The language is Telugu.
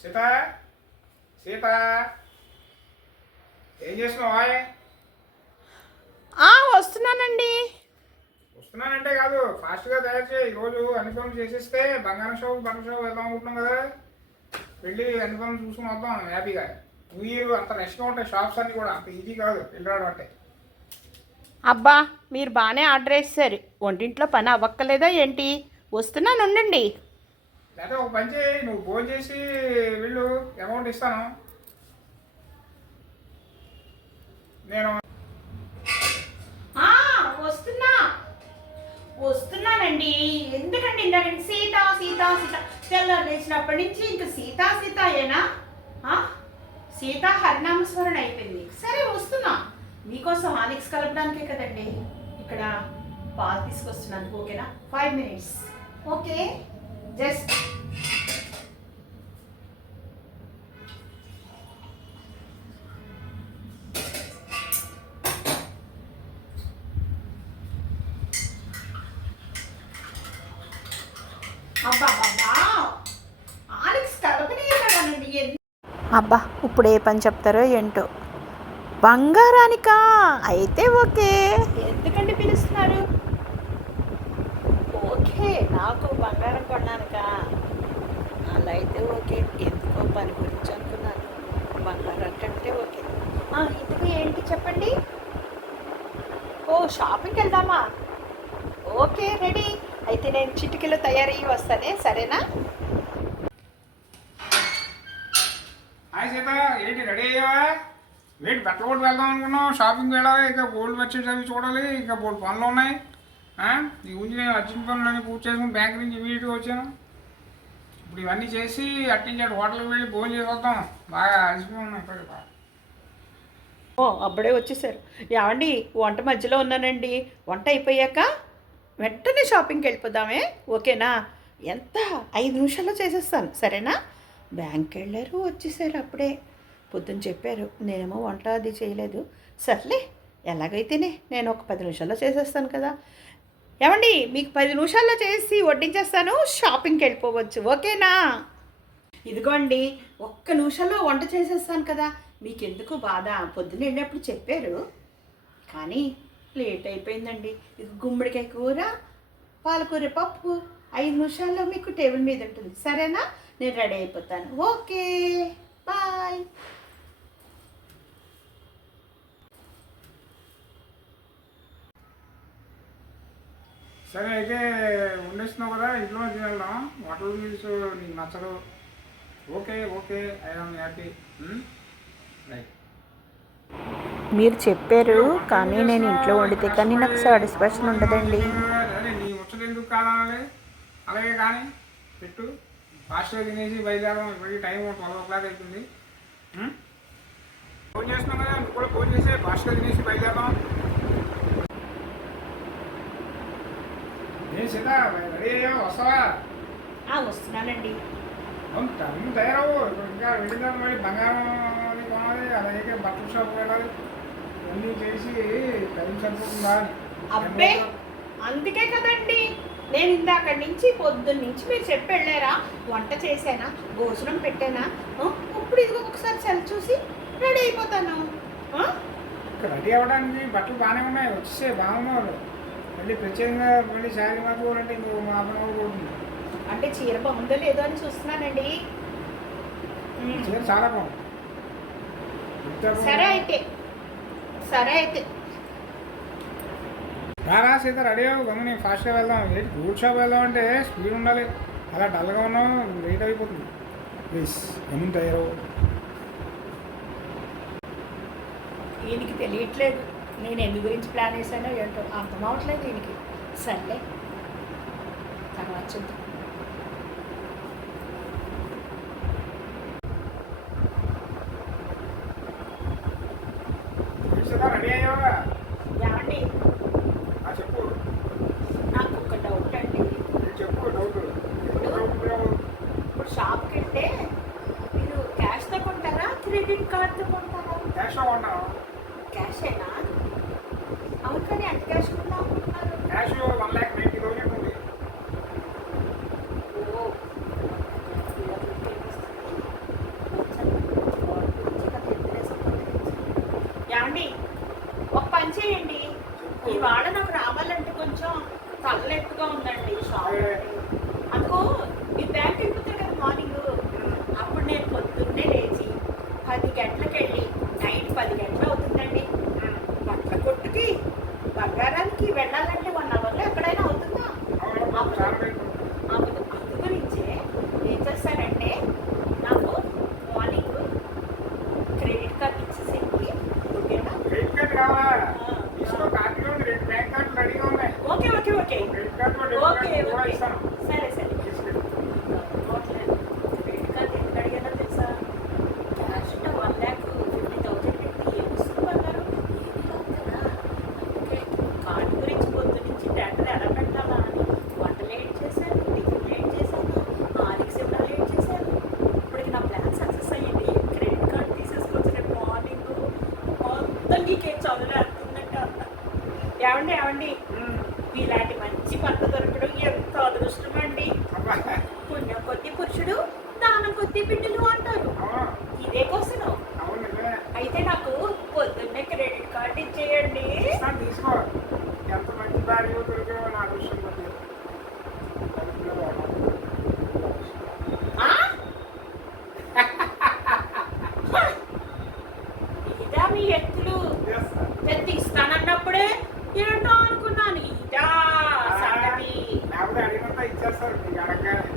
సీత సీత ఏం చేస్తున్నావా? వస్తున్నానండి. వస్తున్నానంటే కాదు, ఫాస్ట్గా తయారు చేయి. ఈరోజు అన్ని పనులు చేసేస్తే బంగారం షాప్ వెళ్దాం అనుకుంటున్నాం కదా. వెళ్ళి అన్ని పనులు చూసుకుని వద్దాం హ్యాపీగా. మీరు అంత రష్గా ఉంటాయి షాప్స్ అన్నీ కూడా, అంత ఈజీ కాదు వెళ్ళడం అంటే. అబ్బా, మీరు బాగానే ఆర్డర్ వేస్తారు. వంటింట్లో పని అవ్వక్కలేదా ఏంటి? వస్తున్నాను, ఉండండి. లేకపోతే ఒక పని చేయి, నువ్వు ఫోన్ చేసి వెళ్ళు, అమౌంట్ ఇస్తాను నేను. వస్తున్నానండి. ఎందుకండి ఇందాక సీత సీత సీత తెల్లారు లేచినప్పటి నుంచి ఇంక సీత సీతాయేనా? సీత హరినామస్మరణ అయిపోయింది. సరే వస్తున్నా, మీకోసం హాలిక్స్ కలపడానికే కదండి ఇక్కడ పాలు తీసుకొస్తున్నాను. ఓకేనా? 5 minutes. ఓకే, జస్ట్ అబ్బా, ఇప్పుడు ఏ పని చెప్తారో ఏంటో. బంగారానికా? అయితే ఓకే. ఎందుకండి పిలుస్తున్నారు? ఓకే, నాకు బంగారం కొన్నానుకా? అలా అయితే ఓకే. ఎందుకో పని గురించి అనుకున్నాను. బంగారం కంటే ఓకే. ఇందుకు ఏంటి చెప్పండి. షాపింగ్కి వెళ్దామా? Okay, ready. అయితే నేను చిటికలో తయారయ్యి వస్తానే, సరేనా? హాయ్ సీత, ఏంటి రెడీ అయ్యావా? ఏంటి బట్టలు కూడా వెళ్దాం అనుకున్నాం, షాపింగ్ వెళ్ళాలి, ఇక గోల్డ్ పర్చేస్ అవి చూడాలి, ఇక బోల్డ్ పనులు ఉన్నాయి. ఈ గురించి నేను అర్జెంట్ పనులన్నీ పూర్తి చేసుకుని బ్యాంక్ నుంచి ఇమీడియట్గా వచ్చాను. ఇప్పుడు ఇవన్నీ చేసి అట్టించి అటు హోటల్కి వెళ్ళి భోజనం చేసి వద్దాం. బాగా అలసిపోయి ఉన్నాయి ఇప్పటికి. అప్పుడే వచ్చేసారు. ఏమండి, వంట మధ్యలో ఉన్నానండి. వంట అయిపోయాక వెంటనే షాపింగ్కి వెళ్ళిపోదామే, ఓకేనా? ఎంత 5 నిమిషాల్లో చేసేస్తాను, సరేనా? బ్యాంక్కి వెళ్ళారు, వచ్చేసారు అప్పుడే. పొద్దున్న చెప్పారు, నేనేమో వంట అది చేయలేదు. సర్లే, ఎలాగైతేనే నేను ఒక 10 నిమిషాల్లో చేసేస్తాను కదా. ఏమండి, మీకు 10 నిమిషాల్లో చేసి వడ్డించేస్తాను, షాపింగ్కి వెళ్ళిపోవచ్చు, ఓకేనా? ఇదిగోండి, 1 నిమిషంలో వంట చేసేస్తాను కదా. మీకెందుకు బాధ? పొద్దున్న వెళ్ళినప్పుడు చెప్పారు, కానీ లేట్ అయిపోయిందండి. ఇది గుమ్మడికాయ కూర, పాలకూర పప్పు 5 నిమిషాల్లో మీకు టేబుల్ మీద ఉంటుంది, సరేనా? నేను రెడీ అయిపోతాను. Okay, bye. సరే, అయితే వండేస్తున్నావు కదా, ఇంట్లో తినేద్దాం. హోటల్ మీల్స్ నీకు నచ్చదు. Okay okay, I am happy. Right. మీరు చెప్పారు, కానీ నేను ఇంట్లో వండితే కానీ నాకు సాటిస్ఫాక్షన్ ఉండదండి. అదే నీ ముచ్చట ఎందుకు కావాలి. అలాగే కానీ పెట్టు, ఫాస్ట్గా తినేసి బయలుదేరడం. ఇప్పటికీ టైం 12 o'clock అవుతుంది. ఫోన్ చేస్తున్నాం కదా, నువ్వు కూడా ఫోన్ చేసి ఫాస్ట్గా తినేసి బయలుదేరడం. ఏం సీత, రెడీ అయ్యావా? వస్తావా? వస్తున్నానండి. అవును, టైం తయారవు. ఇంకా వెళ్ళిందా మరి బంగారం అది కొనాలి, అలాగే బట్టల షాప్ వెళ్ళాలి, అన్నీ చేసి టైం సరిపోతుందా అని. అబ్బే, అందుకే కదండి నేను ఇందాక నుంచి పొద్దున్న నుంచి మీరు చెప్పి వెళ్ళారా, వంట చేశానా, భోజనం పెట్టానా. ఇప్పుడు ఇదిగో ఒకసారి చలి చూసి రెడీ అయిపోతాను. ఇక్కడ రెడీ అవ్వడానికి బట్టలు బాగానే ఉన్నాయి, వచ్చేసే బాగున్నారు. మళ్ళీ ప్రత్యేకంగా మళ్ళీ శారీ మార్చుకోవాలంటే ఇంకో మా అమ్మ కూడా. అంటే చీర బాగుందో లేదో అని చూస్తున్నానండి. చీర చాలా బాగుంది. సరే అయితే రారా సీత, రెడీ అవ్వు, గమని ఫాస్ట్గా వెళ్దాం. ఏంటి ఫ్రూట్ షాప్ వెళ్దాం అంటే స్పీడ్ ఉండాలి, అలా డల్గా ఉన్నాం, లేట్ అయిపోతుంది. ప్లీజ్ గమని తయారవు. ఈయనకి తెలియట్లేదు నేను ఎందు గురించి ప్లాన్ వేసానో ఏంటో, అర్థం అవ్వట్లేదు ఈయనకి. సర్లే, తర్వాత చూద్దాం. రెడీ అయ్యావా? ఏమండి, చెప్పు. నాకు ఒక డౌట్ అండి. చెప్పు డౌట్. ఇప్పుడు షాప్కి వెళ్తే మీరు క్యాష్తో కొంటారా, క్రెడిట్ కార్డ్తో కొంటారా? క్యాష్లో కొంటావా? క్యాషేనా? అవును, కానీ ఎంత క్యాష్ కొందాం అనుకుంటున్నారు? క్యాష్ 1,90,000 ఉంది. ఏమండి ఇలాంటి మంచి భర్త దొరకడం ఎంత అదృష్టం అండి. అబ్బా, పుణ్యం కొద్ది పురుషుడు దానం కొద్ది బిడ్డలు అంటారు. అవును ఇదే క్వశ్చన్. అవును నిజమే. అయితే నాకు పొద్దున్నే క్రెడిట్ కార్డు ఇచ్చేయండి. ఇస్తాను, తీసుకో. ఎంత మంచి భార్య దొరికావో నా అదృష్టం కొద్ది. ఆ? ఇదా మీ ఎత్తులు పెద్ద ఇస్తానన్నప్పుడే ఏంటో అనుకున్నాను. ఇదా సంగతి. లేకపోతే అడిగినంత ఇచ్చేస్తారు మీకు అడగగానే.